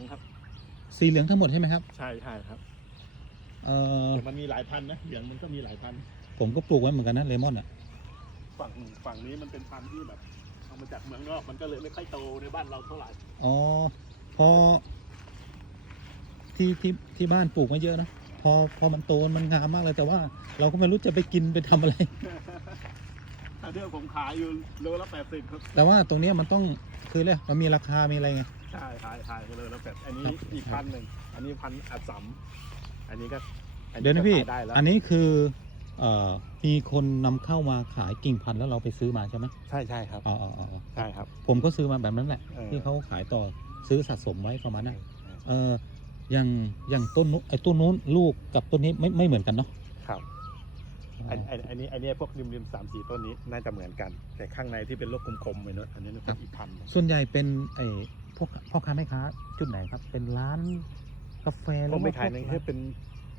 องครับ สีเหลืองทั้งหมดใช่ไหมครับ ใช่ใช่ครับเอ่อแต่มันมีหลายพันธุ์นะเหลืองมันก็มีหลายพันธุ์ผมก็ปลูกไว้เหมือนกันนะเลมอนอะ ฝั่งฝั่งนี้มันเป็นพันธุ์ที่แบบเอามาจากเมืองนอกมันก็เลยไม่ค่อยโตในบ้านเราเท่าไหร่อ๋อ พอ ที่ที่ที่บ้านปลูกมาเยอะนะ พอพอมันโตมันงามมากเลยแต่ว่า เราก็ไม่รู้จะไปกินไปทำอะไร ถ้าเดือผมขายอยู่โลละแปดสิบครับ แต่ว่าตรงเนี้ยมันต้องคือเลยมันมีราคามีอะไรไง ใช่ขายขายโลละแปดอันนี้ครับอีกพันหนึ่ง อันนี้พันอัดสัมอันนี้ก็อัเดี๋ยวนะพี่ก็ขายได้แล้วอันนี้คือเอ่อมีคนนำเข้ามาขายกิ่งพันธุ์แล้วเราไปซื้อมาใช่ไหมใช่ใช่ครับ อ๋ออ๋ออ๋อใช่ครับ ผมก็ซื้อมาแบบนั้นแหละ เออ ที่เขาขายต่อซื้อสะสมไว้ประมาณนั้นเอออย่างอย่างต้นนู้นไอ้ต้นนู้นลูกกับต้นนี้ไม่ไม่เหมือนกันเนาะครับ อันอันอันนี้อันนี้พวกริมริมสามสี่ต้นนี้น่าจะเหมือนกัน แต่ข้างในที่เป็นลูกกลมๆไปเนอะอันนี้เป็นอีกพันธุ์หนึ่งส่วนใหญ่เป็นไอ้พวกพ่อค้าแม่ค้าจุดไหนครับ เป็นร้านกาแฟหผรืมอไปว่าขายในพวกกรุงเทพเป็น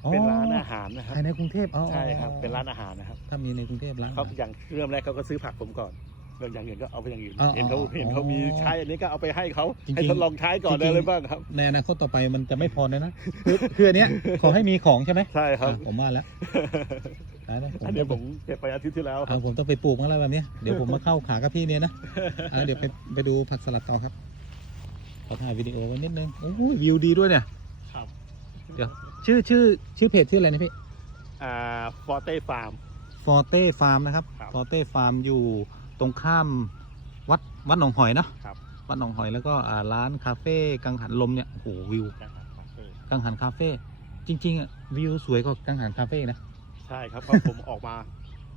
อ๋อเป็นร้านอาหารนะครับขายในกรุงเทพอ๋อใช่ครับเป็นร้านอาหารนะครับ ถ้ามีในกรุงเทพร้านเขาอาหารอย่างเริ่มแรกเขาก็ซื้อผักผมก่อนเรื่องอย่างอื่นก็เอาไปอย่างอื่นอ๋อเห็นเขาอ๋อเห็นเขามีใช้อันนี้ก็เอาไปให้เขาจริงๆให้ทดลองใช้ก่อนจริงๆได้เลยบ้างครับในอนาคตต่อไปมันจะไม่พอเลยนะคือคืออันเนี้ยขอให้มีของใช่ไหมใช่ครับอะผมว่าแล้ว ได้ได้ผมอันนี้ผมเก็บไปอาทิตย์ที่แล้วครัเอาบผมต้องไปปลูกมั้งแล้วแบบเนี้ยเดี๋ยวผมมาเข้าขากับพี่เนี่ยนะอะเดี๋ยวไปไปดูผักสลัดต่อครับขอถ่ายวิดีโอไว้นิดนึงโอ้ยวิวดีด้วยเนี่ย ครับเดี๋ยว ชื่อชื่อชื่อเพจชื่ออะไรนะพี่ อ่าฟอร์เต้ฟาร์ม ฟอร์เต้ฟาร์มนะครับ ครับฟอร์เต้ฟาร์มอยู่ตรงข้ามวัดวัดหนองหอยเนาะครับ วัดหนองหอยแล้วก็อ่าร้านคาเฟ่กังหันลมเนี่ยโอ้โหวิวนะครับคาเฟ่กังหันคาเฟ่จริงๆอะวิวสวยกว่ากังหันคาเฟ่นะ ใช่ครับเพราะผมออกมา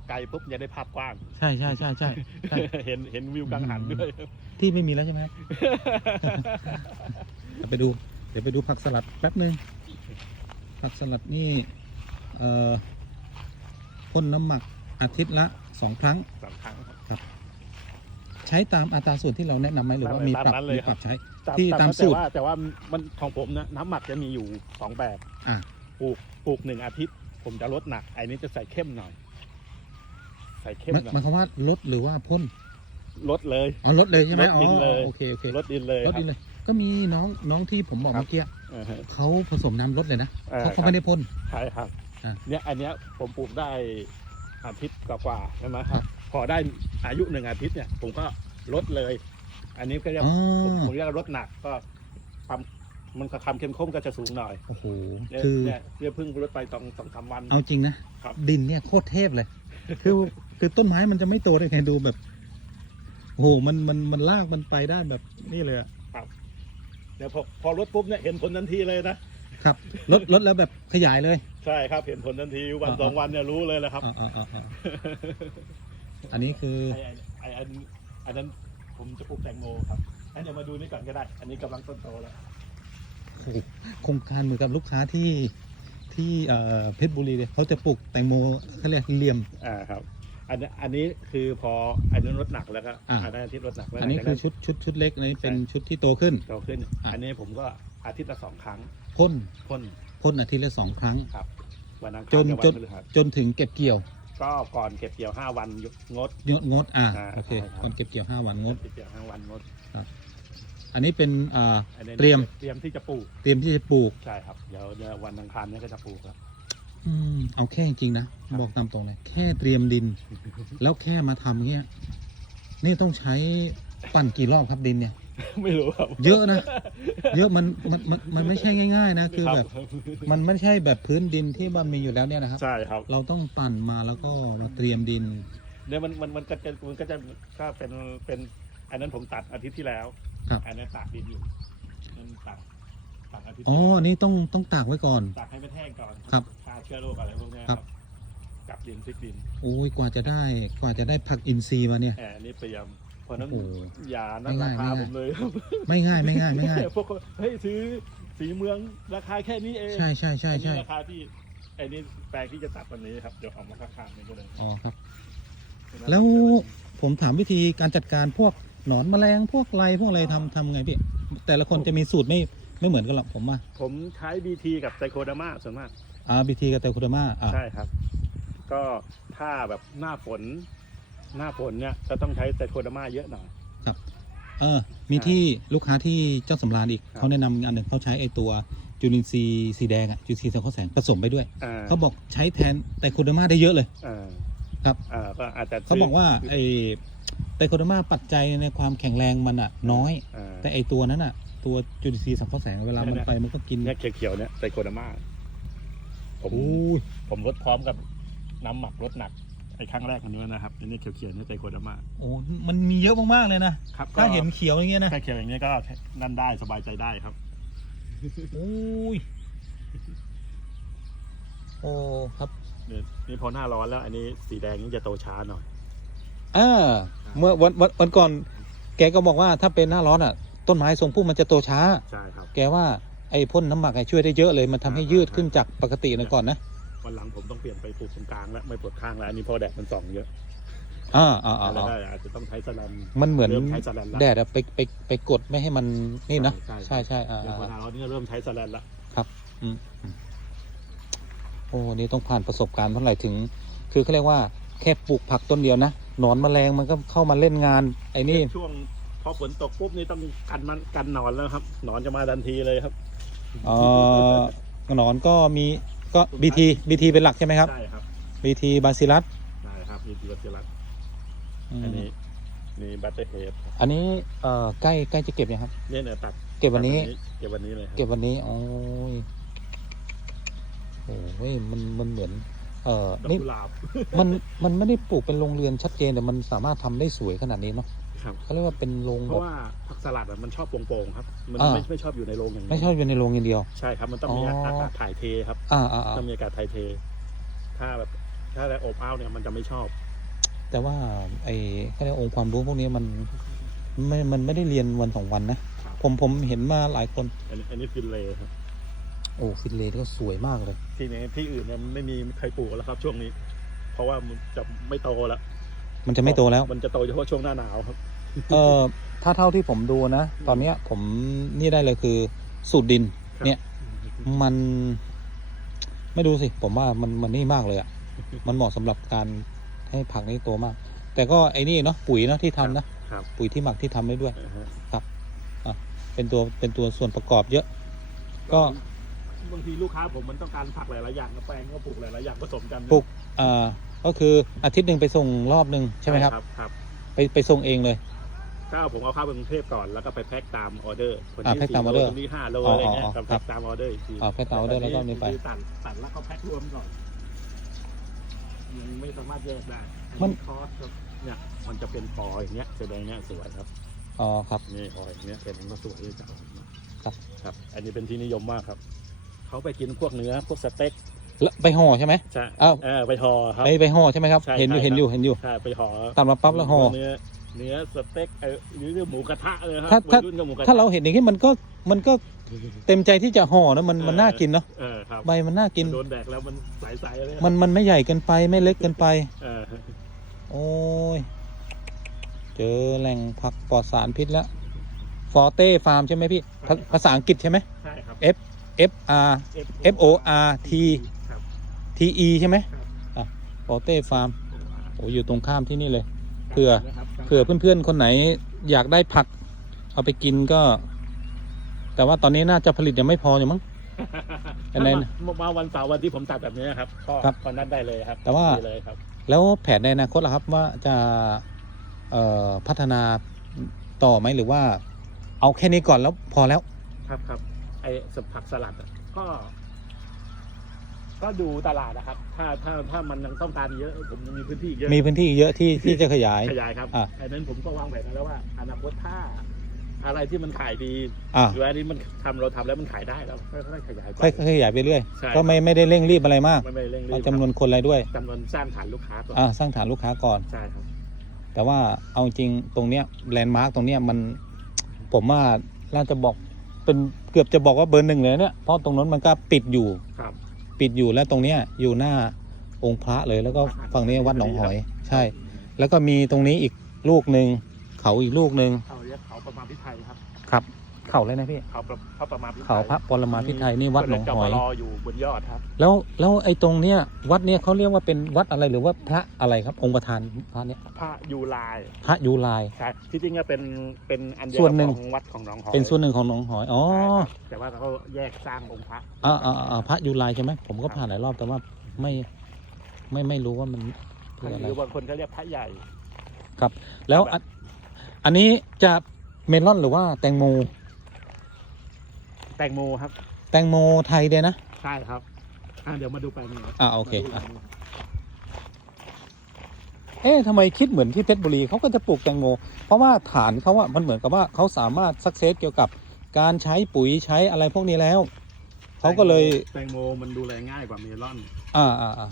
ไกลปุ๊บจะได้ภาพกว้าง ใช่ใช่ใช่ใช่ใช่เห็นเห็นวิวกังหันด้วยที่ไม่มีแล้วใช่ไหมเดี๋ยวไปดูเดี๋ยวไปดูผักสลัดแป๊บนึงผักสลัดนี่เอ่อพ่นน้ำหมักอาทิตย์ละสองครั้ง สามครั้งครับใช้ตามอัตราส่วนที่เราแนะนำไหมหรือว่ามีปรับตามนั้นเลยมีปรับครับใช้ตามที่ตามตามแต่สูตรว่าแต่ว่ามันของผมนะน้ำหมักจะมีอยู่สองแบบอะ ปลูกปลูกหนึ่งอาทิตย์ ผมจะลดหนักไอ้นี้จะใส่เข้มหน่อย ใส่เข้มมันหน่อหมันยความว่าลดหรือว่าพ่นลดเลยอ๋อลดเลยใช่ไหมลดอ๋อดินเลยโอเคโอเคลดดินเลยลดครัดิบนเลย ก็มีน้องน้องที่ผมบอกครับเมื่อกี้อ่าฮะเขาผสมน้ำลดเลยนะอ่าเขาเขาครับไม่ได้พ่นใช่ครับอะเนี่ยอันเนี้ยผมปลูกได้อาทิตย์กว่าๆใช่ไหมคครัรับบพอได้อายุหนึ่งอาทิตย์เนี่ย ผมก็ลดเลย อันนี้ก็จะอ๋อผมผมเรียกว่าลดหนักก็ควา มมันความเข้มข้นก็จะสูงหน่อยโอ้โหเนี่ยคือ เนี่ยเนี่ยเพิ่งลดไปสองสองสามวัน เอาจริงนะครับ ดินเนี่ยโคตรเทพเลย คือคือต้นไม้มันจะไม่โตได้ไงดูแบบโอ้โหมันมันมันลากมันไปได้แบบนี่เลยอะเดี๋ยวพอพอลดปุ๊บเนี่ยเห็นผลทันทีเลยนะครับลดลดแล้วแบบขยายเลย ใช่ครับเห็นผลทันทีวันอ่า สองวันเนี่ยรู้เลยแหละครับ อ่าอ่าอ่าอ่าอันนี้คือไอ้ไอ้ไอ้อันอันนั้นผมจะปลูกแตงโมครับอันเดี๋ยวมาดูนี่ก่อนก็ได้ อันนี้กำลังต้นโตแล้ว โอ้โครงการเหมือนกับลูกค้าที่ที่เพชรบุรีเลยเขาจะปลูกแตงโมเขาเรียกเหลี่ยมอ่าครับอันนี้อันนี้คือพออันนี้ลดหนักแล้วก็อ่าอันนั้นอาทิตย์ลดหนักแล้วอันนี้คือชุดชุดชุดเล็กนนี้เป็นชุดที่โตขึ้นโตขึ้น อันนี้ผมก็อาทิตย์ละสองครั้งพ่นพ่นพ่นอาทิตย์ละสองครั้งครับวันอังคารจนจนจนถึงเก็บเกี่ยว ก็ก่อนเก็บเกี่ยวห้าวันงดงดงดอ่าโอเคก่อนเก็บเกี่ยวห้าวันงดเก็บเกี่ยวห้าวันงด อันนี้เป็นอ่าอันนี้เตรียมเตรียมที่จะปลูก เตรียมที่จะปลูก ใช่ครับ เดี๋ยวเดี๋ยววันอังคารเนี้ก็จะปลูกแล้ว อืมเอาแค่จริงๆนะครับบอกตามตรงเลยแค่เตรียมดิน แล้วแค่มาทำเงี้ยนี่ต้องใช้ปั่นกี่รอบครับดินเนี่ย ไม่รู้ครับเยอะนะ เยอะมันมันมันมันไม่ใช่ง่าย ๆ นะคือแบบมันไม่ใช่แบบพื้นดินที่มันมีอยู่แล้วเนี่ยนะครับ ใช่ครับ เราต้องปั่นมาแล้วก็มาเตรียมดิน เนี่ยมันมันมันก็จะมันก็จะก็เป็นเป็น อันนั้นผมตัดอาทิตย์ที่แล้วครับ อันนั้นตากดินอยู่นั่นตัดตัดอาทิตย์อ๋อที่แล้วอันนี้ต้องต้องตากไว้ก่อนตากให้มันแห้งก่อนครับฆ่าเชื้อโรคอะไรพวกเนี้ยคครัรับ บกับดินพริกดินโอ้ยกว่าจะได้กว่าจะได้ผักอินทรีย์มาเนี่ย แอบนี่เตรียมเพราะนั้นโอ้โหอย่านั่นไม่ราง่ายคาไม่ผง่ายมเลยครับไม่ง่ายไม่ง่ายไม่ง่าย พวกคนเฮ้ยซื้อสีเมืองราคาแค่นี้เองใช่ใช่ใช่ใช่อันนี้ราคาที่ไอ้นี่แปลงที่จะตัดวันนี้ครับเดี๋ยวเอามาข้างๆนี่ก็เลยอ๋อครับ แล้วผมถามวิธีการจัดการพวก หนอนแมลงพวกไรพวกอะไรทำทำไงพี่แต่ละคนจะมีสูตรไม่ไม่เหมือนกันหรอกผมว่าผมใช้บีทีกับไซโคดามาส่วนมาก อ่าบีทีกับเตคูดามาอ่าใช่ครับ ก็ถ้าแบบหน้าฝน หน้าฝนเนี่ยจะต้องใช้ไซโคดามาเยอะหน่อยครับเออ มีที่ลูกค้าที่เจ้าสำราญอีกครับ เขาแนะนำอันหนึ่งเขาใช้ไอตัวจุลินทรีย์สีแดงอะจุลินทรีย์สังเคราะห์แสงผสมไปด้วย อ่เขาบอกใช้แทนไตโคเดอร์มาได้เยอะเลย อ่าครับ อ่าก็อาจจะเขาบอกว่าไอ ไตโคเดอร์มาปัจจัยในความแข็งแรงมันอะน้อย อ่า แต่ไอตัวนั้นอะ ตัวจุลินทรีย์สังเคราะห์แสงเวลามันเนี่ยไปมันก็กินเนี่ยเขียวๆเนี่ยไตโคดามาผมโอ้ยผมลดพร้อมกับน้ำหมักลดหนักไอ้ครั้งแรกอันนี้นะครับอันนี้เขียวๆเนี่ยไตโคดามาโอ้มันมีเยอะมากๆเลยนะครับถ้าเห็นเขียวอย่างเงี้ยนะถ้าเขียวอย่างนี้ก็นั่นได้สบายใจได้ครับ โอ้ยโอ้ครับ นี่นี่พอหน้าร้อนแล้ว อันนี้สีแดงนี่จะโตช้าหน่อยอ่า เมื่อวันวันวันก่อน แกก็บอกว่าถ้าเป็นหน้าร้อนอะ ต้นไม้ทรงพุ่มมันจะโตช้า ใช่ครับ แกว่าไอ้พ่นน้ำหมักไอ้ช่วยได้เยอะเลยมันทำให้ยืดขึ้นจากปกตินะก่อนนะวันหลังผมต้องเปลี่ยนไปปลูกตรงกลางแล้วไม่ปลูกข้างแล้วอันนี้พอแดดมันส่องเยอะอ่าอ่าอ่าแล้วอ่าได้อาจจะต้องใช้สแลมมันเหมือนเริ่มใช้สแลนละแดดอะไปไปไปกดไม่ให้มันนี่นะใช่ใช่ใช่อ่าเดี๋ยวพอหอ่าน้าร้อนนี่ก็เริ่มใช้สแลนละอืมอืมโอ้นี่ต้องผ่านประสบการณ์เท่าไหร่ถึง คือเขาเรียกว่าแค่ปลูกผักต้นเดียวนะ หนอนแมลงมันก็เข้ามาเล่นงาน ไอ้นี่ ช่วงพอฝนตกปุ๊บนี่ต้องกันมันกันหนอนแล้วครับ หนอนจะมาทันทีเลยครับเอ่อหนอนก็มีก็บีทีบีทีเป็นหลักใช่ไหมครับใช่ครับบีทีบาซิลัสใช่ครับมีทีวัชิรัตอืมอันนี้มีบัตเตอร์เฮดอันนี้เอ่อใกล้ใกล้จะเก็บยังครับเนี่ยเนี่ยตัดเก็บวันนี้ เก็บวันนี้เลยครับเก็บวันนี้โอ้ยโอ้ยมันมันเหมือน เอ่อดอกนี่กุหลาบ มันมันไม่ได้ปลูกเป็นโรงเรือนชัดเจนแต่มันสามารถทำได้สวยขนาดนี้เนาะครับ เขาเรียกว่าเป็นโรงเพแบราะบ ว่าผักสลัดอะมันชอบโปร่งๆครับ มันอ่า ไม่ไม่ชอบอยู่ในโรงอย่างนี้ไม่ชอบอยู่ในโรงอย่างเดียว ใช่ครับ มันต้องมีอ๋ออ อากาศถ่ายเทครับ อ่าอ่าอ่าต้องมีอากาศถ่ายเท ถ้าแบบถ้าอะไรอบอ้าวเนี่ยมันจะไม่ชอบ แต่ว่าไอ้เขาเรียกองค์ความรู้พวกนี้มันไม่มันไม่ได้เรียนวันสองวันนะ ครับ ผมผมเห็นมาหลายคน อันนี้อันนี้ฟินเลย์ครับ โอ้ฟินเลย์ก็สวยมากเลย ที่นี้ที่อื่นเนี่ยมันไม่มีใครปลูกแล้วครับช่วงนี้ เพราะว่ามันจะไม่โตแล้วมันจะไม่โตแล้ว มันจะโตเฉพาะช่วงหน้าหนาวครับเออถ้าเท่าที่ผมดูนะ ตอนเนี้ยผมนี่ได้เลยคือสูตรดินครับเนี่ยมัน ไม่ดูสิ ผมว่ามันมันนี่มากเลยอะ่ะ มันเหมาะสำหรับการให้ผักนี้โตมาก แต่ก็ไอ้นี่เนาะปุ๋ยเนาะที่ทำนะครับปุ๋ยที่หมักที่ทำได้ด้วยอ่าฮะเป็นตัวเป็นตัวส่วนประกอบเยอะ ก็ บางทีลูกค้าผมมันต้องการผักหลายๆอย่างแปลงก็ปลูกหลายๆอย่างผสมกันปลูกอ่าก็คืออาทิตย์หนึ่งไปส่งรอบหนึ่งใช่ไหมครับครับ ไปไปส่งเองเลยถ้าผมเอาเข้าไปกรุงเทพก่อนแล้วก็ไปแพ็คตามออเดอร์คนอ่าที่แพ็คตามสี่ออโลเดอร์ตรงนี้ห้าโลอ๋ออะไรเงี้ยอ๋อก็ครัแพ็บคตามออเดอร์อีกทีอ่าแพ็คตามออเดอร์แล้วก็นี่ไปคือตัดตัดแล้วก็แพ็ครวมก่อนมันไม่สามารถแยกได้มันคอสครับเนี่ยมันจะเป็นพออย่างเงี้ยแสดงเนี้ยสวยครับอ๋อครับนี่พออย่างเงี้ยเป็นก็สวยจังครับครับ อันนี้เป็นที่นิยมมากครับ เขาไปกินพวกเนื้อพวกสเต็กแล้วไปห่อใช่ไหม ใช่อ้าว เออไปห่อครับ ไปไปห่อใช่ไหมครับ ใช่เห็นอยู่ใช่เห็นอยู่เห็นอยู่ใช่ไปห่อตัดมาปั๊บแล้วห่อ เนื้อเนื้อสเต็กเออหรือหมูกระทะเลยครัถ้าถ้าวัยรุ่นกับหมูกระทะ ถ้าเราเห็นอย่างนี้มันก็มันก็เต็มใจที่จะห่อนะมันมันน่ากินเนาะเออครับใบมันน่ากิน โดนแดดแล้วมันใสๆเลยมันมันไม่ใหญ่เกินไปไม่เล็กเกินไป เออโอ้ย เจอแหล่งผักปลอดสารพิษแล้วฟอเต้ฟาร์มใช่ไหมพี่ภาภาษาอังกฤษใช่ไหม ใช่ครับ F F R F O R T ครับ T E ใช่ไหมครับอะฟอเต้ฟาร์มโอ้อยู่ตรงข้ามที่นี่เลยเผื่อนะครับเผื่อเพื่อนๆ คนไหนอยากได้ผัก เอาไปกินก็ แต่ว่าตอนนี้น่าจะผลิตยังไม่พออยู่มั้งอันไหนถ้ามามาวันเสาร์วันที่ผมตัดแบบนี้ครับก็ครับก็นัดได้เลยครับ แต่ว่าดีเลยครับแล้วแผนในอนาคตล่ะครับว่าจะเอ่อพัฒนาต่อไหมหรือว่า เอาแค่นี้ก่อนแล้วพอแล้ว ครับครับ ไอ้สผักสลัดอะก็ ก็ดูตลาดนะครับ ถ้าถ้าถ้ามันยังต้องการเยอะ ผมยังมีพื้นที่อีกเยอะมีพื้นที่เยอะที่ที่จะขยาย ขยายครับอะ อันนั้นผมก็วางแผนไว้แล้วว่า อนาคตถ้า อะไรที่มันขายดีอ่าหรือว่าอันนี้มันทำเราทำแล้วมันขายได้แล้วค่อยๆขยายไป ค่อยๆขยายไปเรื่อย ใช่ ก็ไม่ไม่ได้เร่งรีบอะไรมากไม่ไม่เร่งรีบเอาจำนวนคนอะไรด้วยจำนวนสร้างฐานลูกค้าก่อนอ่าสร้างฐานลูกค้าก่อน ใช่ครับ แต่ว่าเอาจริงตรงเนี้ยแลนด์มาร์กตรงเนี้ยมัน ผมว่าน่าจะบอกเป็นเกือบจะบอกว่าเบอร์หนึ่งเลยนะเนี่ยเพราะตรงนั้นมันก็ปิดอยู่ครับ ปิดอยู่แล้วตรงเนี้ยอยู่หน้าองค์พระเลยแล้วก็ฝั่งนี้วัดหนองหอย ใช่ แล้วก็มีตรงนี้อีกลูกหนึ่งเขาอีกลูกหนึ่งเขาเรียกเขาประมาณพิไทยครับครับ เขาเลยนะพี่ เขาประเขาประมาณพิไทยเขาพระปรมาภิไธยนี่วัดหนองหอยก็เลจปรอยู่บนยอดครับ แล้วแล้วไอ้ตรงเนี้ยวัดเนี้ยเขาเรียกว่าเป็นวัดอะไรหรือว่าพระอะไรครับองค์ประธานพระเนี้ยพระยูลายพระยูลายใช่ที่จริงก็เป็นเป็นอันเดียวส่วนหนึ่งของวัดของหนองหอยเป็นส่วนหนึ่งของหนองหอยอ๋อใช่ครับแต่ว่าเขาแยกสร้างองค์พระอ่าอ่าอ่าพระยูลายใช่ไหมผมก็ผ่านหลายรอบแต่ว่าไม่ไม่ไม่รู้ว่ามันคืออะไรหรือบางคนก็เรียกพระใหญ่แล้วอันอันนี้จะเมลอนหรือว่าแตงโม แตงโมครับ แตงโมไทยเดียนะ ใช่ครับ อะเดี๋ยวมาดูแปลงนี้อ่าโอเคมาดูอะแปลงนี้เอ๊ะทำไมคิดเหมือนที่เพชรบุรีเขาก็จะปลูกแตงโม เพราะว่าฐานเขาอะมันเหมือนกับว่าเขาสามารถสักเซสเกี่ยวกับการใช้ปุ๋ยใช้อะไรพวกนี้แล้วเขาก็เลยแตงโมมันดูแลง่ายกว่าเมลอน อ่าอ่าอ่า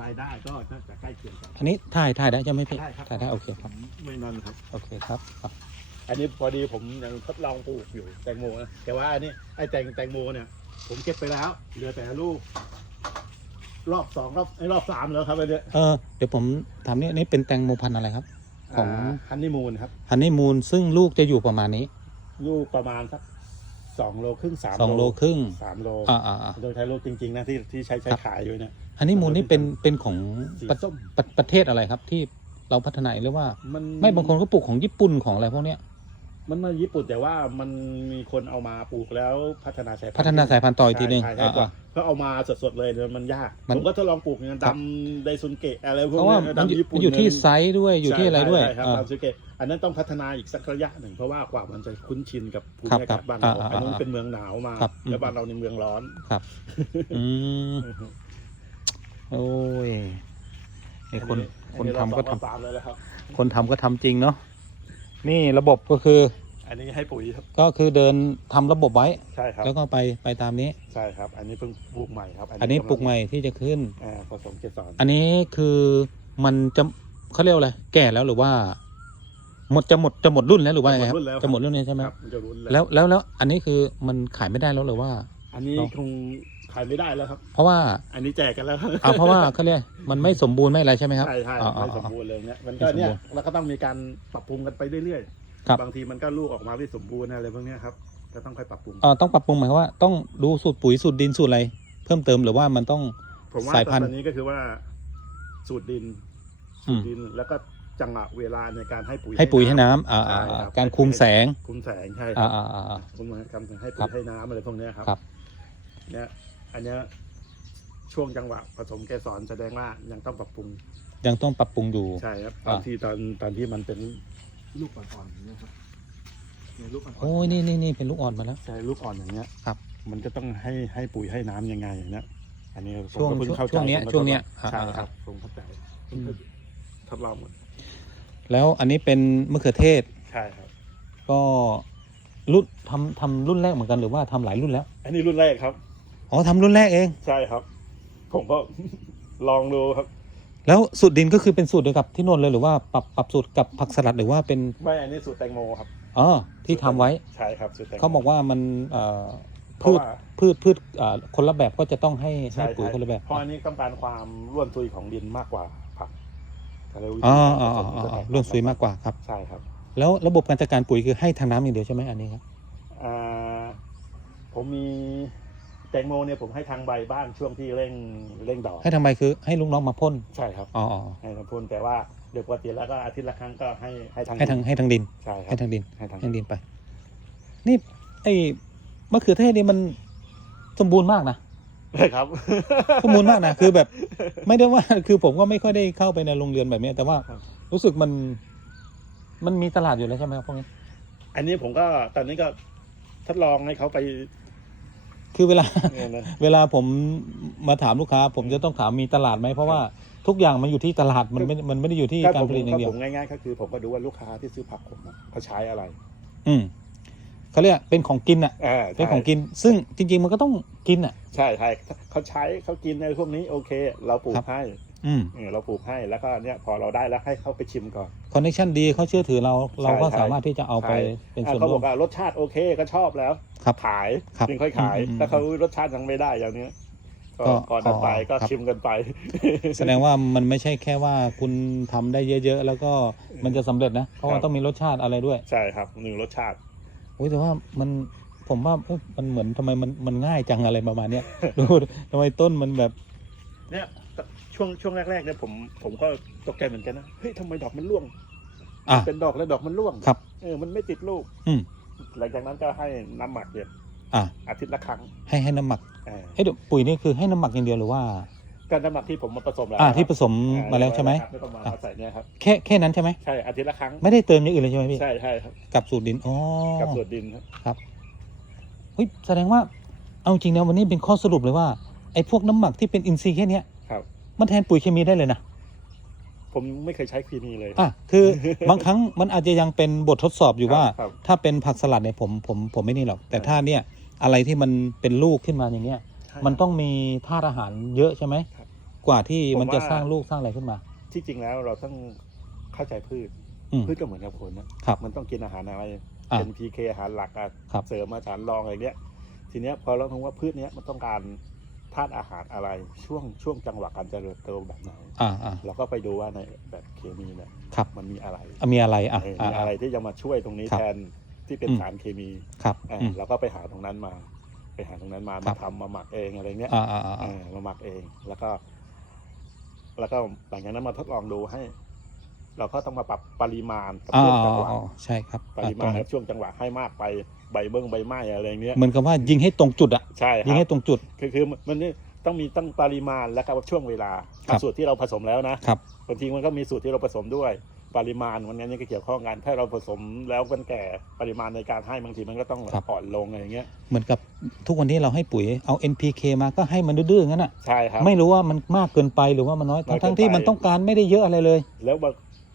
รายได้ก็น่าจะใกล้เคียงกันอันนี้ถ่ายถ่ายได้ใช่ไหมพี่ได้ครับถ่ายได้โอเคครับ ไม่นอนครับ โอเคครับ อะอันนี้พอดีผมยังทดลองปลูกอยู่แตงโมนะแต่ว่าอันนี้ไอ้แตงแตงโมเนี่ยผมเก็บไปแล้วเหลือแต่ลูก รอบสองรอบไอ้รอบสามแล้วครับอันเนี้ยเออเดี๋ยวผมถามนี่นี่เป็นแตงโมพันธุ์อะไรครับ ของฮันนี่มูนครับฮันนี่มูนซึ่งลูกจะอยู่ประมาณนี้ ลูกประมาณสักสองโลครึ่งสามสองโลครึ่งสามโลอ่าอ่าอ่าโดยใช้ลูกจริงๆนะที่ที่ใช้ใช้ครับขายอยู่เนี่ยฮันนี่มูนนี่เป็นเป็นของสีประส้มประประเทศอะไรครับที่เราพัฒนาหรือว่ามันไม่บางคนก็ปลูกของญี่ปุ่นของอะไรพวกเนี้ย มันมาญี่ปุ่นแต่ว่ามันมีคนเอามาปลูกแล้วพัฒนาสายพันธุ์พัฒนาสายพันธุ์ต่ออีกทีนึงใช่ใช่อ่าใช่อ่าเพราะเอามาสดๆเลยเนี่ยมันยากมันผมก็ทดลองปลูกเนี่ยครับดำไดซุนเกะอะไรพวกเพราะว่าเนี้ยมันอยู่ดำญี่ปุ่นอยู่ที่เนี่ไซส์ด้วยอยู่ที่อะไรด้วยใช่ใช่ครับอ่า ดำซุนเกะอันนั้นต้องพัฒนาอีกสักระยะหนึ่งเพราะว่ากว่ามันจะคุ้นชินกับภูมิครับอากาศครับบ้านเราอ่าอ่าอันนู้นอ่าเป็นเมืองหนาวมาครับแล้วบ้านเราในเมืองร้อน ครับ อืมโอ้ยไอ้คนอัคนนี้ทำก็เราทำสามเลยแล้วครับ คนทำก็ทำจริงเนาะ นี่ระบบก็คือ อันนี้ให้ปุ๋ยครับ ก็คือเดินทำระบบไว้ ใช่ครับ แล้วก็ไปไปตามนี้ ใช่ครับ อันนี้เพิ่งปลูกใหม่ครับอันนี้ปลูกใหม่ที่จะขึ้น อ่าผสมเกสรอันนี้คือมันจะเขาเรียกว่าอะไรแก่แล้วหรือว่า หมดจะหมดจะหมดรุ่นแล้วหรือว่าไงครับแล้วจะหมดรุ่นนี้ใช่ไหมครับมันจะรุนแล้วแล้วแล้วอันนี้คือมันขายไม่ได้แล้วหรือว่า อันนี้เนอะคง ขายไม่ได้แล้วครับ เพราะว่าอันนี้แจกกันแล้วครับอ่าเพราะว่าเขาเรียกมันไม่สมบูรณ์ไม่อะไรใช่ไหมครับใช่ใช่อ่าอ่าไม่สมอ่าบูรณ์เลยเนี่ยมันไม่ก็สมบูรณ์เนี่ยเราก็ต้องมีการปรับปรุงกันไปเรื่อยครับ บางทีมันก็ลูกออกมาไม่สมบูรณ์อะไรพวกเนี้ยครับก็ต้องค่อยปรับปรุง เอ่อต้องปรับปรุงหมายความว่าต้องดูสูตรปุ๋ยสูตรดินสูตรอะไร เพิ่มเติมหรือว่ามันต้อง ผมว่าสายพันธุ์ตอนนี้ก็คือว่าสูตรดินอืมดินแล้วก็จังหวะเวลาในการให้ปุ๋ยให้ปุ๋ยให้น้ำอ่าใช่อ่าอ่าครับการคุมแสงคุมแสงใช่คอ่ารับอ่าอ่าอ่าคุมการให้ครัปุ๋บยให้น้ำอะไรพวกเนี้ยครับครับ เนี่ย อันเนี้ยช่วงจังหวะผสมเกสรแสดงว่ายังต้องปรับปรุงยังต้องปรับปรุงอยู่ ใช่ครับตอ่าอนที่ตอนตอนที่มันเป็นลูกอ่อนๆอย่างเงี้ยครับเนี่ยลูกอ่อนๆโอ้ยนี่นี่นี่เป็นลูกอ่อนมาแล้ว ใช่ลูกอ่อนอย่างเงี้ยครับมันจะต้องให้ให้ปุ๋ยให้น้ำยังไงอย่างเนี้ยอันนี้ผมช่วงก็เพิ่งเข้าใจช่วงเนี้ยผมก็ช่วงเนี้ยใช่อ่า ครับผมเข้าใจอืมทดลองหมดแล้วอันนี้เป็นมะเขือเทศใช่ครับ ก็รุ่นทำทำรุ่นแรกเหมือนกันหรือว่าทำหลายรุ่นแล้ว อันนี้รุ่นแรกครับ อ๋อทำรุ่นแรกเอง ใช่ครับ ผมก็ ลองดูครับ แล้วสูตรดินก็คือเป็นสูตรเดียวกับที่นนท์เลยหรือว่าปรับปรับสูตรกับผักสลัดหรือว่าเป็นไม่อันนี้สูตรแตงโมครับอ๋อที่ทำไว้ ใช่ครับสูตรแตงโม เขาบอกว่ามันเอ่อเพพืราะชว่า พืชพืชเอ่อคนละแบบก็จะต้องให้ใช่ให้ปุ๋ยใช่คนละแบบ เพราะอันนี้ต้องการความร่วนซุยของดินมากกว่าผักแต่ละวิธีอ๋อการอ๋อผอ๋อสมอ๋จะแตอกเรื่องซุยมากกว่าครับ ใช่ครับ แล้วระบบการจัดการปุ๋ยคือให้ทางน้ำอย่างเดียวใช่ไหมอันนี้ครับ อ่าผมมี แตงโมเนี่ยผมให้ทางใบบ้างช่วงที่เร่งเร่งดอกให้ทำไมคือให้ลูกน้องมาพ่นใช่ครับ อ๋ออ๋อให้ทางพ่นแต่ว่าเดี๋ยวปกติแล้วก็อาทิตย์ละครั้งก็ให้ให้ทางให้ทางให้ทางดิน ใช่ครัให้บทางดินให้ทางให้ทางดินไป นี่ไอ้มะเขือเทศนี่มันสมบูรณ์มากนะครับ สมบูรณ์มากนะคือแบบ ไม่ได้ว่า คือผมก็ไม่ค่อยได้เข้าไปในโรงเรียนแบบนี้แต่ว่าครับ รู้สึกมัน มันมีตลาดอยู่แล้วใช่ไหมครับพวกนี้ อันนี้ผมก็ตอนนี้ก็ทดลองให้เขาไป คือเวลา เนี่ยนะ เวลาผมมาถามลูกค้า ผมจะต้องถามมีตลาดไหมเพราะว่าทุกอย่างมันอยู่ที่ตลาดมันไม่มันไม่ได้อยู่ที่ถ้าการผมผลิตอย่างเดียถ้าวผมง่ายๆก็คือผมก็ดูว่าลูกค้าที่ซื้อผักผมอะเขาใช้อะไรอืมเขาเรียกเป็นของกินอะ อ่าเป็นใช่ของกิน ซึ่งจริง ๆ มันก็ต้องกินอะ ใช่ใช่เขาใช้เขากินในพวกนี้โอเค เราปลูครักบให้ อืมเออเราปลูกให้แล้วก็เนี่ยพอเราได้แล้วให้เขาไปชิมก่อน คอนเนคชั่นดีเขาเชื่อถือเรา เราก็ใช่สามารถที่จะเอาไปใช่เป็นอะส่วนเขาร่บวอม กว่ารสชาติโอเคก็ชอบแล้วครับขายครับจึงค่อยขายอืมอืมถ้าเขารสชาติยังไม่ได้อย่างเนี้ยก็ก็ก่อนนั้นไปอ๋อก็ครับ ชิมกันไป แสดงว่ามันไม่ใช่แค่ว่าคุณทำได้เยอะๆ แล้วก็มันจะสำเร็จนะ เพราะว่าต้องมีรสชาติอะไรด้วยใช่ครับหนึ่งรสชาติ โอ้ยแต่ว่ามันผมว่าเอ๊ะมันเหมือนทำไมมันมันง่ายจังอะไรประมาณเนี้ย ดูทำไมต้นมันแบบเนี่ย ช่วงช่วงแรกๆเนี่ยผมผมก็ตกใจเหมือนกันนะเฮ้ยทำไมดอกมันร่วงอะ เป็นดอกแล้วดอกมันร่วงครับ เออมันไม่ติดลูกอืม หลังจากนั้นก็ให้น้ำหมักเนี่ยอะ อาทิตย์ละครั้งให้ให้น้ำหมักเออเอ้ยเดี๋ยวปุ๋ยนี่คือให้น้ำหมักอย่างเดียวหรือว่า ก็น้ำหมักที่ผมมาผสมแล้วอ่าครับที่ผสมอ่มาแล้วใช่ไหมครับก็มาอะเอาใส่เนี่ยครับแค่แค่นั้นใช่ไหมใช่อาทิตย์ละครั้งไม่ได้เติมอย่างอื่นเลยใช่ไหมพี่ใช่ใช่ครับกับสูตรดินอ๋อกับส่วนดินครับ เฮ้ยแสดงว่าเอาจริงนะวันนี้เป็นข้อสรุปเลยว่าไอ้พวกน้ำหมักที่เป็นอินทรีย์แค่เนี้ยครับ มันแทนปุ๋ยเคมีได้เลยนะ ผมไม่เคยใช้เคมีเลย อะคือบางครั้งมันอาจจะยังเป็นบททดสอบอยู่ว่า ครับถ้าเป็นผักสลัดเนี่ยผมผมผมไม่นี่หรอก แต่ครับถ้าเนี่ยอะไรที่มันเป็นลูกขึ้นมาอย่างเงี้ยใช่มันต้องมีธาตุอาหารเยอะใช่ไหม ครับกว่าที่มันจะผมว่า สร้างลูกสร้างอะไรขึ้นมา ที่จริงแล้วเราต้องเข้าใจพืช อืม พืชก็เหมือนกับคนนะครับมันต้องกินอาหารอะไร อะเป็นพีเคอาหารหลักอะครับ เสริมอาหารรองอะไรเนี้ย ทีเนี้ยพอเรารู้ว่าพืชเนี้ยมันต้องการ ธาตุอาหารอะไรช่วงช่วงจังหวะการเจริญเติบโตแบบไหนอ่าอ่า เราก็ไปดูว่าในแบบเคมีเนี่ยครับ มันมีอะไรอะมีอะไรอะเอออ่ามีอะไรที่จะมาช่วยตรงนี้ครับ แทนที่เป็นอืมสารเคมีครับอ่าอืม เราก็ไปหาตรงนั้นมา ไปหาตรงนั้นมาครัมาบ ทำมาหมักเองอะไรเงี้ย อ่าอ่าอ่า เออมาหมักเองแล้วก็ แล้วก็หลังจากนั้นมาทดลองดูให้ เราก็ต้องมาปรับปริมาณกับอ่าช่วงจังหวะอ่าใช่ครับปอ่าริตรมาณงนั้กับช่วงจังหวะให้มากไปใบเบิ้งใบไม้อะไรเนี้ยเหมือนกับว่ายิงให้ตรงจุดอะใช่คยิงรัให้บตรงจุด คือคือมันนี่ต้องมีตั้งปริมาณและก็ช่วงเวลาครับ สูตรที่เราผสมแล้วนะครับ บางทีมันก็มีสูตรที่เราผสมด้วย ปริมาณมันนี้ก็เกี่ยวข้องกันถ้าเราผสมแล้วมันแก่ปริมาณในการให้บางทีมันก็ต้องครับ อ่อนลงอะไรเงี้ยเหมือนกับทุกวันนี้เราให้ปุ๋ยเอา NPK มาก็ให้มันดื้อๆงั้นอะใช่ครับ ไม่รู้ว่ามันมากเกินไปหรือว่ามันน้อยน้อยเกินทั้งๆที่ไปมันต้องการไม่ได้เยอะอะไรเลย แล้วมา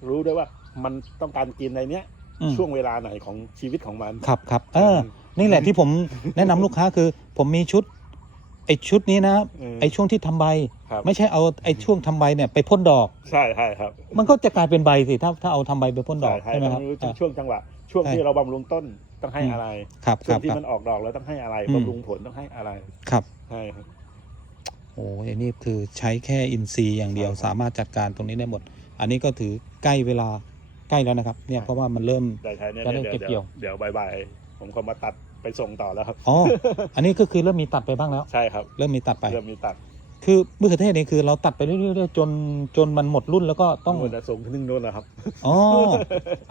รู้ด้วยว่ามันต้องการกินในเนี้ยอืม ช่วงเวลาไหนของชีวิตของมัน ครับครับเออ นี่แหละที่ผม แนะนำลูกค้าคือ ผมมีชุด ไอชุดนี้นะมไอช่วงที่ทำใบ ครับ ไม่ใช่เอาไอช่วงทำใบเนี่ยไปพ่นดอก ใช่ใช่ครับมันก็จะกลายเป็นใบสิถ้าถ้าเอาทำใบไปพ่นดใช่อกใช่ใช่ไหมต้คอรับงรู้อะช่วงจังหวะช่วงใช่ที่เราบำรุงต้นต้องให้อืม อะไรครับคช่วรังบที่ครับ มันออกดอกแล้วต้องให้อะไรอืม บำรุงผลต้องให้อะไรครับ ใช่ครับ โอ้ยนี่คือใช้แค่อินทรีย์อย่างเดียวใช่ครับสามารถจัดการตรงนี้ได้หมด อันนี้ก็ถือใกล้เวลาใกล้แล้วนะครับ เนี่ยเพราะว่ามันเริ่ม ได้ใช้เนี่ยก็ได้เดี๋ยวเก็บเกี่เดี๋ยยววเดี๋ยวบ่ายๆผมก็มาตัดไปส่งต่อแล้วครับ อ๋อ อันนี้ก็คือเริ่มมีตัดไปบ้างแล้ว ใช่ครับ เริ่มมีตัดไป เริ่มมีตัดคือมะเขือเทศนี่คือเราตัดไปเรื่อยๆจนจนมันหมดรุ่นแล้วก็ต้องนู่นนะส่งถึงนู่นนะครับอ๋อ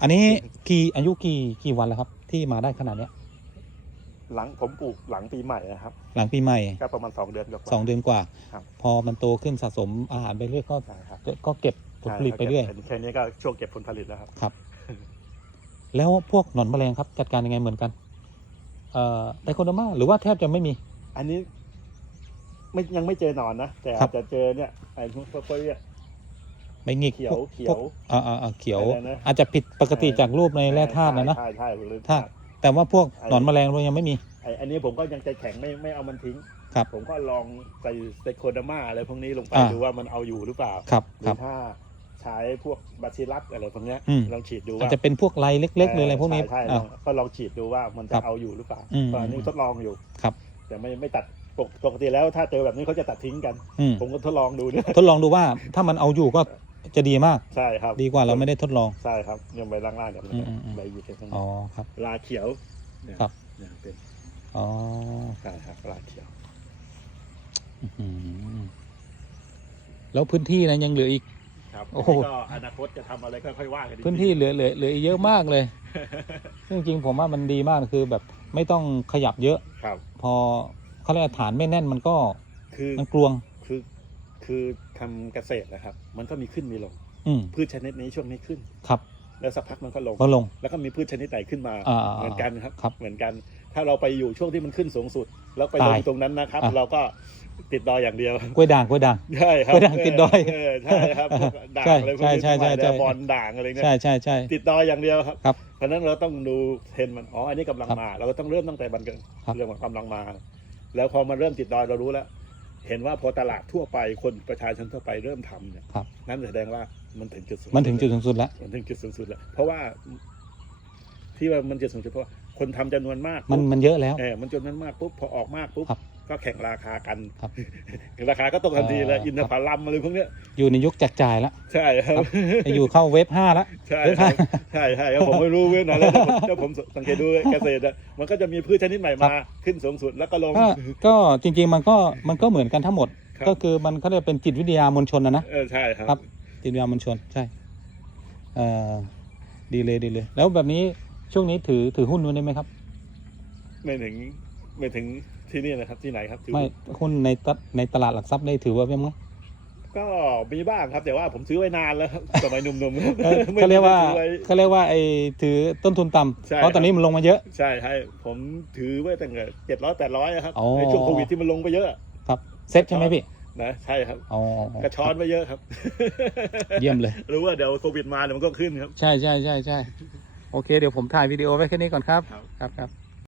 อันนี้กี่อายุกี่กี่วันแล้วครับ ที่มาได้ขนาดเนี้ย หลังผมปลูกหลังปีใหม่นะครับ หลังปีใหม่ก็ประมาณสองเดือนกว่าๆสองเดือนกว่า ครับ พอมันโตขึ้นสะสมอาหารไปเรื่อยก็ใช่ครับ ก็เก็บ ผลผลิตไปเรื่อยใช่แค่นี้ก็ช่วงเก็บผลผลิตแล้วครับครับ แล้วพวกหนอนแมลงครับ จัดการยังไงเหมือนกัน เอ่อไดโคโดมาหรือว่าแทบจะไม่มี อันนี้ ไม่ยังไม่เจอหนอนนะแต่ครัอาบจจะเจอเนี่ยไอ้พวกพวกเนี่ยไม่งิกเขียวพกเขียวพกอ่าอ่าอ่าเขียวอะไรนะอาจจะผิดปกติจากรูปในแร่ธาตุนะนะใช่ใช่หรือถ้าแต่ว่าพวกหนอนแมลงเรายังไม่มีไอ้อันนี้ผมก็ยังใจแข็งไม่ไม่เอามันทิ้งครับผมก็ลองใส่ไซโคดามาอะไรพวกนี้ลงไปอ่าดูว่ามันเอาอยู่หรือเปล่าครับหครืรัอบถ้า ใช้พวกบาซิลัสอะไรพวกเนี้ยอืม ลองฉีดดูอาจว่าจะเป็นพวกไรเล็กๆหรืออะไรพวกนี้ใช่ใช่ลอ่าองก็ลองฉีดดูว่ามันครัจะบเอาอยู่หรือเปล่าอืมตอนนี้ทดลองอยู่ครับ แต่ไม่ไม่ตัดปกปกติแล้วถ้าเจอแบบนี้เขาจะตัดทิ้งกัน อืมผมก็ทดลองดูเนี่ยทดลองดูว่าถ้ามันเอาอยู่ก็จะดีมาก ใช่ครับดีกว่าเราไม่ได้ทดลอง ใช่ครับเนี่ยใบล่างๆกับอืมอืมอืม ใบหยิกกันทั้งอ๋อครับ ลาเขียวเนี่ยครับ เนี่ยเป็นอ๋อใช่ครับลาเขียว อื้อหือแล้วพื้นที่นะยังเหลืออีกครับ โอ้โหนี่ก็อนาคตจะทำอะไรก็ค่อยว่ากันอีกพื้นที่เหลือเหลือเหลืออีกเยอะมากเลย ซึ่งจริงๆผมว่ามันดีมากคือแบบไม่ต้องขยับเยอะ ครับ พอเขาเรียกว่าฐานไม่แน่นมันก็คือมันกลวง คือคือทำเกษตรนะครับ มันก็มีขึ้นมีลง อืมพืชชนิดนี้ช่วงนี้ขึ้น ครับแล้วสักพักมันก็ลง ก็ลง แล้วก็มีพืชชนิดไหนขึ้นมา อ่าเหมือนกันครับ ครับ เหมือนกัน ถ้าเราไปอยู่ช่วงที่มันขึ้นสูงสุด แล้วไปลตางยตรงนั้นนะครับอะเราก็ติดดอยอย่างเดียวกล้วยด่างกล้วยด่างใช่ครับไปด่างติดดอยเใช่ครับพวกด่างใช่อะไรพวกนี้ใช่ใช่ใช่ทั้งหลายเนี่ยบอลด่างอะไรเนี่ยใช่ใช่ใช่ติดดอยอย่างเดียวครับครับเพราะฉะนั้นเราต้องดูเทรนด์มันอ๋ออันนี้กำลังครับมา เราก็ต้องเริ่มตั้งแต่มันกันครับเรื่องของกำลังมา แล้วพอมันเริ่มติดดอยเรารู้แล้ว เห็นว่าพอตลาดทั่วไปคนประชาชนทั่วไปเริ่มทำเนี่ยครับนั่นแสดงว่ามันถึงจุดสูงมันถึงจุดสูงสุดแล้วมันถึงจุดสูงสุดแล้วเพราะว่าที่ว่ามันจุดสูงสุดเพราะว่า คนทำจำนวนมากมันมันเยอะแล้วเออมันจำนวนมากปุ๊บพอออกมากปุ๊บครับก็แข่งราคากันครับราคาก็ตกทันทีเลยอ๋ออินทผลัมอะไรพวกเนี้ยอยู่ในยุคแจกจ่ายแล้วใช่ครับไปอยู่เข้าเว็บห้าแล้วใช่เว็บคห้ารับใช่ใช่ครับผมไม่รู้เว้ยนะแล้วถ้าผมสังเกตดูเกษตรอะมันก็จะมีพืชชนิดใหม่มาขึ้นสูงสุดแล้วก็ลง ก็ก็จริงๆมันก็มันก็เหมือนกันทั้งหมดครับก็คือมันเขาเรียกเป็นจิตวิทยามวลชนนะนะเออใช่ครับครับจิตวิทยามวลชนใช่เอ่อดีเลยดีเลย แล้วแบบนี้ ช่วงนี้ถือถือหุ้นด้วยได้ไหมครับ ไม่ถึงไม่ถึงที่นี่นะครับที่ไหนครับถือไม่หุ้นในตในตลาดหลักทรัพย์ได้ถือว่าเป็นมั้งก็มีบ้างครับ แต่ว่าผมซื้อไว้นานแล้วครับสมัยหนุ่มๆเออไม่เขาเรียกว่าได้ซื้อไเขาเรียกว่าไอ้ถือต้นทุนต่ำใช่เพราะตอนนี้มันลงมาเยอะ ใช่ใช่ผมถือไว้ตั้งแต่เจ็ดร้อยแปดร้อยครับอ๋อในช่วงโควิดที่มันลงไปเยอะครับเซ็ตใช่ไหมพี่นะใช่ครับอ๋อกระช้อนไปเยอะครับ เยี่ยมเลย รู้ว่าเดี๋ยวโควิดมาเดี๋ยวมันก็ขึ้นครับ ใช่ใช่ใช่ใช่ โอเคเดี๋ยวผมถ่ายวิดีโอไว้แค่นี้ก่อนครับ ครับครับครับ